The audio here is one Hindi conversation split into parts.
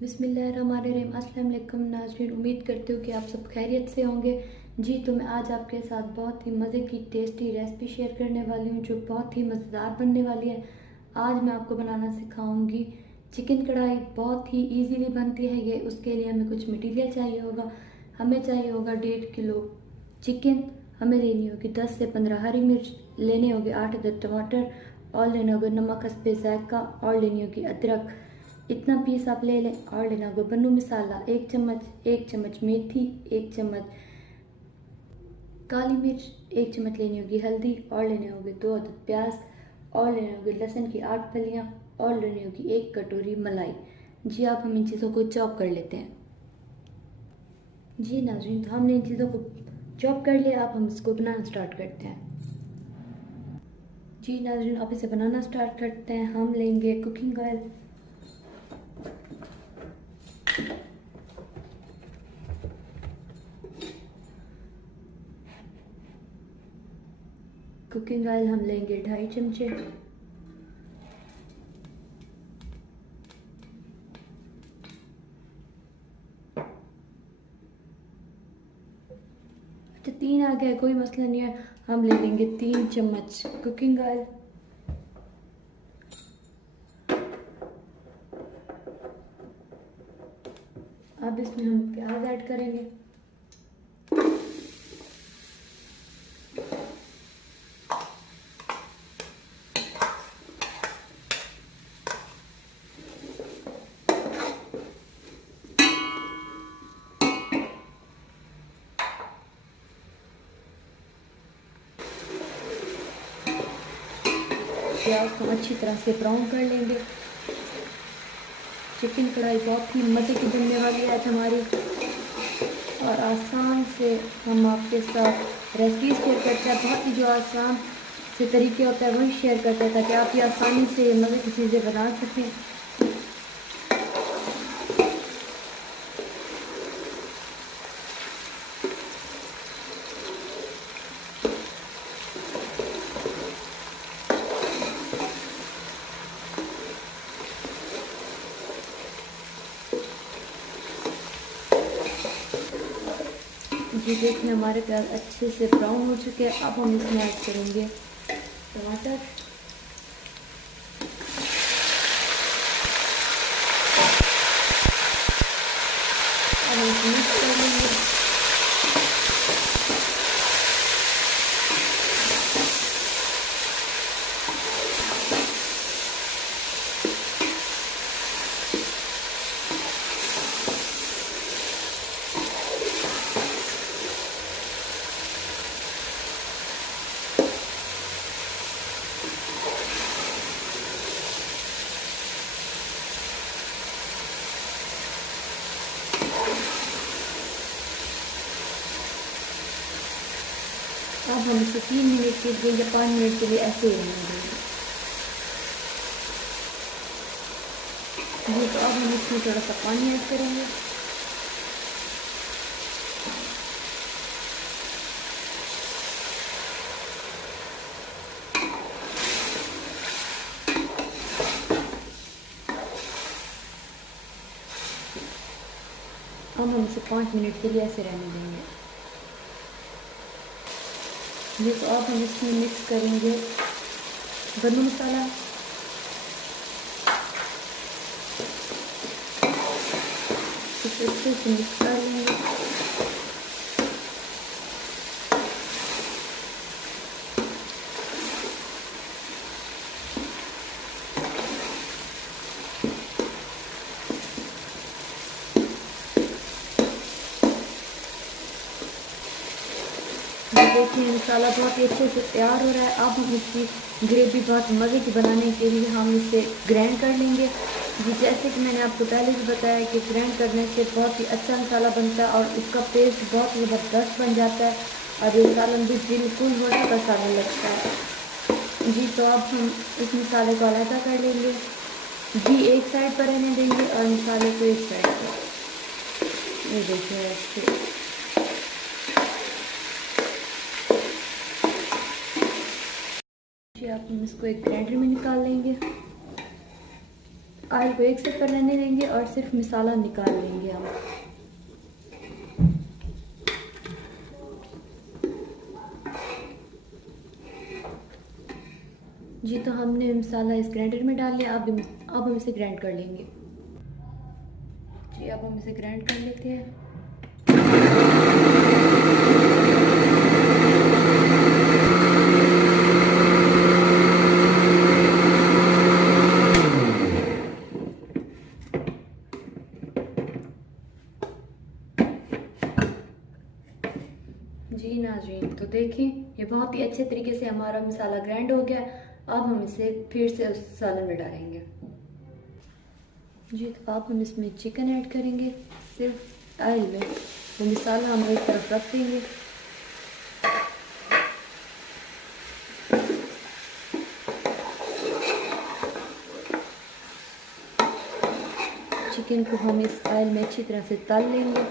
बिस्मिल्लाहिर्रहमानिर्रहीम। अस्सलाम वालेकुम नाज़रीन, उम्मीद करती हूँ कि आप सब खैरियत से होंगे। जी तो मैं आज आपके साथ बहुत ही मज़े की टेस्टी रेसिपी शेयर करने वाली हूँ जो बहुत ही मज़ेदार बनने वाली है। आज मैं आपको बनाना सिखाऊंगी चिकन कढ़ाई। बहुत ही इजीली बनती है ये। उसके लिए हमें कुछ मटेरियल चाहिए होगा। हमें चाहिए होगा 1.5 किलो चिकन। हमें लेनी होगी 10 से 15 हरी मिर्च, लेने होगी 8 टमाटर, और लेना होगा नमक हस्बे जायका, और लेनी होगी अदरक। इतना पीस आप ले लें। और लेना होगा बन्नू मसाला 1 चम्मच मेथी 1 चम्मच काली मिर्च, 1 चम्मच लेनी होगी हल्दी, और लेने होंगे 2 अदद प्याज, और लेने होंगे लहसुन की 8 फलियाँ, और लेनी होगी 1 कटोरी मलाई। जी आप हम इन चीज़ों को चॉप कर लेते हैं। जी नाज़रीन, तो हमने इन चीज़ों को चॉप कर लिया। अब हम इसको बनाना स्टार्ट करते हैं। जी नाज़रीन, अब इसे बनाना स्टार्ट करते हैं। हम लेंगे कुकिंग ऑयल। कुकिंग ऑयल हम लेंगे 2.5 चमचे। अच्छा 3 आ गया, कोई मसला नहीं है। हम ले लेंगे 3 चम्मच कुकिंग ऑयल। अब इसमें हम प्याज ऐड करेंगे। प्याज को अच्छी तरह से ब्राउन कर लेंगे। चिकन कढ़ाई बहुत ही मज़े की बनने वाली है आज हमारी, और आसान से हम आपके साथ रेसिपी शेयर करते हैं। बहुत ही जो आसान से तरीके होता है वही शेयर करते हैं ताकि आप ये आसानी से मज़े की चीज़ें बना सकें। जी देखिए, हमारे प्याज अच्छे से ब्राउन हो चुके हैं। अब हम इसमें ऐड करेंगे टमाटर। और इसे मिक्स कर लेंगे। अब हम इसे 3 मिनट के लिए या 5 मिनट के लिए ऐसे ही रहने देंगे। जी तो अब हम इसमें थोड़ा सा पानी ऐड करेंगे। अब हम इसे 5 मिनट के लिए ऐसे रहने देंगे। जी तो अब हम इसमें मिक्स करेंगे गरम मसाला, इसे अच्छे से मिक्स कर लेंगे। देखिए मसाला बहुत ही अच्छे से तैयार हो रहा है। अब हम इसकी ग्रेवी बहुत मज़े की बनाने के लिए हम इसे ग्राइंड कर लेंगे। जी जैसे कि मैंने आपको पहले भी बताया कि ग्राइंड करने से बहुत ही अच्छा मसाला बनता है और इसका पेस्ट बहुत ही ज़बरदस्त बन जाता है, और ये सालन भी बिल्कुल रोटी का सालन लगता है। जी तो अब हम इस मसाले को अलग कर लेंगे। जी एक साइड पर रहने देंगे और मसाले को एक साइड पर। ये देखिए ऐसे। जी आप हम इसको एक ग्राइंडर में निकाल लेंगे। ऑयल को एक साइड पर रहने देंगे और सिर्फ मसाला निकाल लेंगे हम। जी तो हमने मसाला इस ग्राइंडर में डाल लिया। अब हम इसे ग्राइंड कर लेंगे। जी अब हम इसे ग्राइंड कर लेते हैं। जी नाज़रीन, तो देखें ये बहुत ही अच्छे तरीके से हमारा मसाला ग्राइंड हो गया। अब हम इसे फिर से उस सालन में डालेंगे। जी तो अब हम इसमें चिकन ऐड करेंगे सिर्फ ऑयल में। तो मसाला हम एक तरफ रख देंगे। चिकन को हम इस ऑयल में अच्छी तरह से तल लेंगे।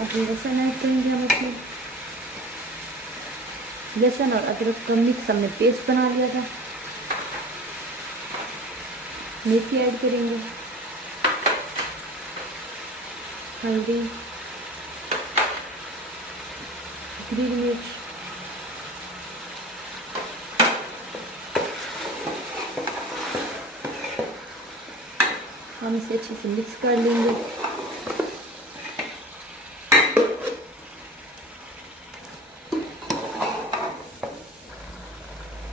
अब लहसुन ऐड करेंगे हम इसमें। लहसुन और अदरक का मिक्स हमने पेस्ट बना लिया था। मेथी ऐड करेंगे, हल्दी, ग्रीन मिर्च, हम इसे अच्छे से मिक्स कर लेंगे।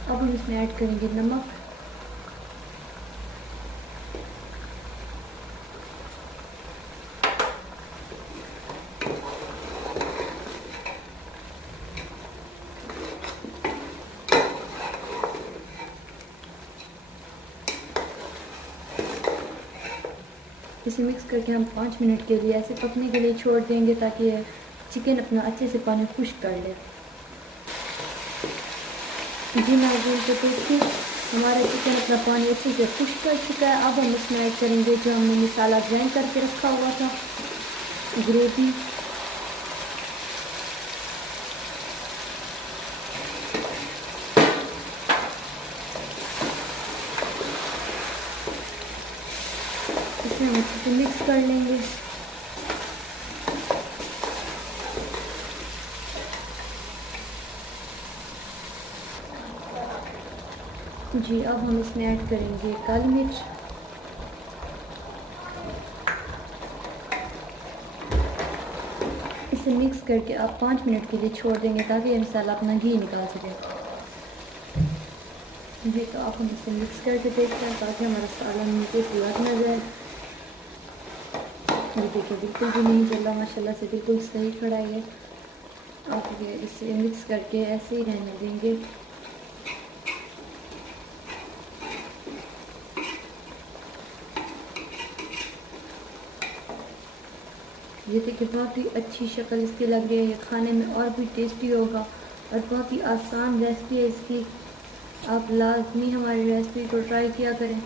अब हम इसमें ऐड करेंगे नमक, इसे मिक्स करके हम 5 मिनट के लिए ऐसे पकने के लिए छोड़ देंगे ताकि चिकन अपना अच्छे से पानी खुश्क कर ले। जी नाज़रीन, तो देखिए हमारा चिकन अपना पानी अच्छे से खुश्क कर चुका है। अब हम इसमें ऐड करेंगे जो हमने मसाला ग्राइंड करके रखा हुआ था, ग्रेवी। इसे हम अच्छे से मिक्स कर लेंगे। जी अब हम इसमें ऐड करेंगे काली मिर्च, इसे मिक्स करके आप 5 मिनट के लिए छोड़ देंगे ताकि ये मसाला अपना घी निकाल सके। जी तो आप हम इसे मिक्स करके देखते हैं ताकि हमारा सालन नीचे से लग न जाए। ये देखिए बिल्कुल भी नहीं जला, माशाल्लाह से बिल्कुल सही कढ़ाई है। आप ये इसे मिक्स करके ऐसे ही रहने देंगे। ये देखिए बहुत ही अच्छी शक्ल इसकी लग रही है। ये खाने में और भी टेस्टी होगा और बहुत ही आसान रेसिपी है इसकी। आप लाजमी हमारी रेसिपी को ट्राई किया करें।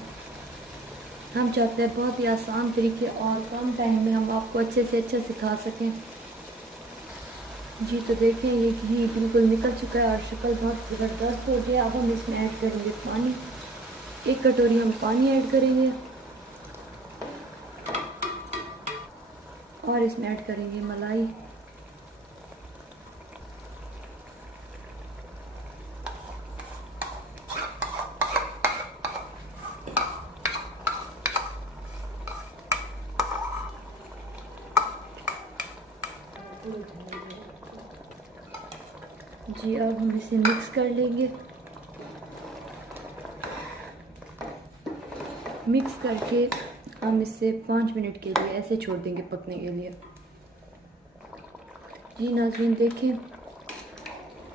हम चाहते हैं बहुत ही आसान तरीके और कम टाइम में हम आपको अच्छे से अच्छा सिखा सकें। जी तो देखें ये घी बिल्कुल निकल चुका है और शक्ल बहुत ज़बरदस्त हो गया। अब हम इसमें ऐड करेंगे पानी। 1 कटोरी हम पानी ऐड करेंगे और इसमें ऐड करेंगे मलाई। जी अब हम इसे मिक्स कर लेंगे। मिक्स करके हम इसे 5 मिनट के लिए ऐसे छोड़ देंगे पकने के लिए। जी नाज़रीन देखें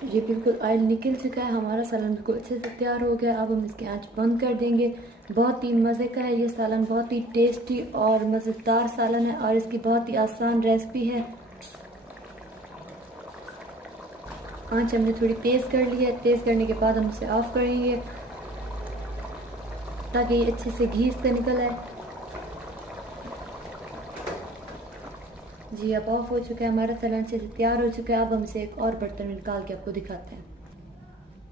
ये बिल्कुल ऑयल निकल चुका है, हमारा सालन बिल्कुल अच्छे से तैयार हो गया। अब हम इसकी आंच बंद कर देंगे। बहुत ही मज़े का है ये सालन, बहुत ही टेस्टी और मज़ेदार सालन है और इसकी बहुत ही आसान रेसिपी है। आंच हमने थोड़ी तेज़ कर ली है। तेज़ करने के बाद हम इसे ऑफ करेंगे ताकि ये अच्छे से घी इसका निकल आए। जी अब ऑफ हो चुका है, हमारा सालन अच्छे से तैयार हो चुका है। अब हम इसे एक और बर्तन में निकाल के आपको दिखाते हैं।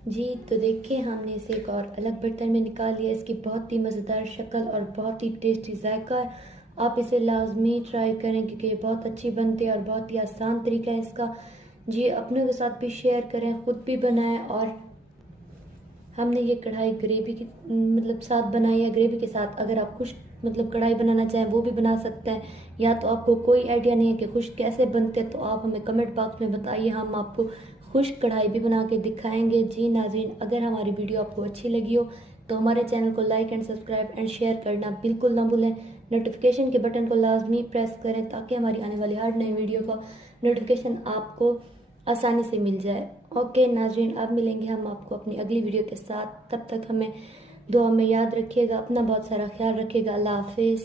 जी तो देखिए, हमने इसे एक और अलग बर्तन में निकाल लिया। इसकी बहुत ही मज़ेदार शक्ल और बहुत ही टेस्टी जायका है। आप इसे लाजमी ट्राई करें क्योंकि ये बहुत अच्छी बनती है और बहुत ही आसान तरीका है इसका। जी अपने के साथ भी शेयर करें, ख़ुद भी बनाएं। और हमने ये कढ़ाई ग्रेवी के मतलब साथ बनाई है। ग्रेवी के साथ अगर आप खुश्क मतलब कढ़ाई बनाना चाहें वो भी बना सकते हैं, या तो आपको कोई आइडिया नहीं है कि खुश्क कैसे बनते हैं तो आप हमें कमेंट बॉक्स में बताइए, हम आपको खुश्क कढ़ाई भी बना के दिखाएंगे। जी नाज़रीन, अगर हमारी वीडियो आपको अच्छी लगी हो तो हमारे चैनल को like and subscribe and share करना बिल्कुल ना भूलें। नोटिफिकेशन के बटन को लाजमी प्रेस करें ताकि हमारी आने वाली हर नई वीडियो का नोटिफिकेशन आपको आसानी से मिल जाए। ओके नाज़रीन, अब मिलेंगे हम आपको अपनी अगली वीडियो के साथ। तब तक हमें दुआ में याद रखिएगा, अपना बहुत सारा ख्याल रखिएगा। अल्लाह हाफिज़।